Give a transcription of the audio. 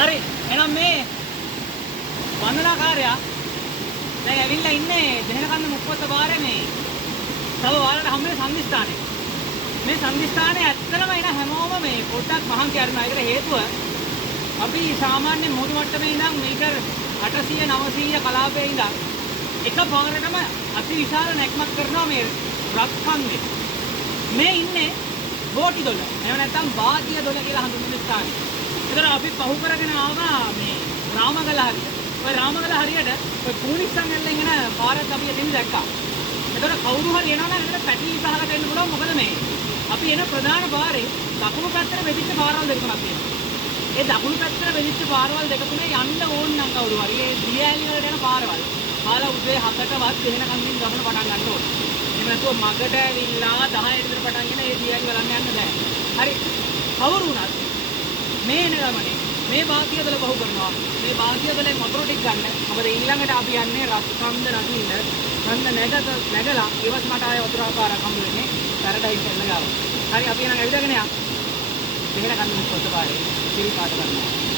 හරි. එහෙනම් මේ වන්දනාකාරයා දැන් ඇවිල්ලා ඉන්නේ දෙහෙනකන්ද මුක්කොත්ත පාරේ මේ. තව ඔයාලට හම්බෙන්නේ සංදිස්ථානේ. මේ සංදිස්ථානේ ඇත්තටම එන හැමෝම මේ පොඩ්ඩක් මහන්සි අරිනවා. ඒකට හේතුව අපි සාමාන්‍ය මුහුදු මට්ටමේ ඉඳන් මීටර් 800 900 කලාපයේ ඉඳන් එක පාරටම අති විශාල නැක්මක් කරනවා මේ රත්කන්දේ. මේ ඉන්නේ බෝටි දොළ. එහෙම නැත්නම් වාදිය දොළ කියලා හඳුන්වන ස්ථානේ. ඒතර අපි පහු කරගෙන ආවා මේ රාමගල හරිය. ඔය රාමගල හරියට ඔය පූනිස්සන් එල්ලෙන් එන පාරක් අපි එතෙන් දැක්කා. ඒතර කවුරු හරි එනවා නම් ඒකට පැටලි සහකට එන්න පුළුවන්. මොකද මේ අපි එන ප්‍රධාන පාරේ දකුණු පැත්තට වෙදිච්ච පාරවල් දෙක තුනක් තියෙනවා. ඒ දකුණු පැත්තට වෙදිච්ච පාරවල් දෙක තුනේ යන්න ඕන නම් කවුරු හරි ඒ දියඇලි වලට යන පාරවල්. කාලා උදේ 7ටවත් දෙහෙනකන්දින් ගමන පටන් ගන්න ඕනේ. එහෙම නැතුව මගට ඇවිල්ලා 10ට විතර පටන්ගෙන ඒ දියඇලි බලන්න යන්න බෑ. හරි. කවුරු වුණත් මේ එන ගමනේ මේ භාග්‍ය දල බහු කරනවා. මේ භාග්‍ය දලේ මොටර ටික ගන්න. මොකද ඊළඟට අපි යන්නේ රත්කන්ද නදින්න. කන්ද නැගලා ඊවස් මට ආය වතුර පාරක් හම්බ වෙන්නේ පැරඩයිස් එක ගාව. හරි අපි එන ඇවිදගෙන යන්න. දෙහෙනකන්දින් පොත පාරේ සිල් පාට කරනවා.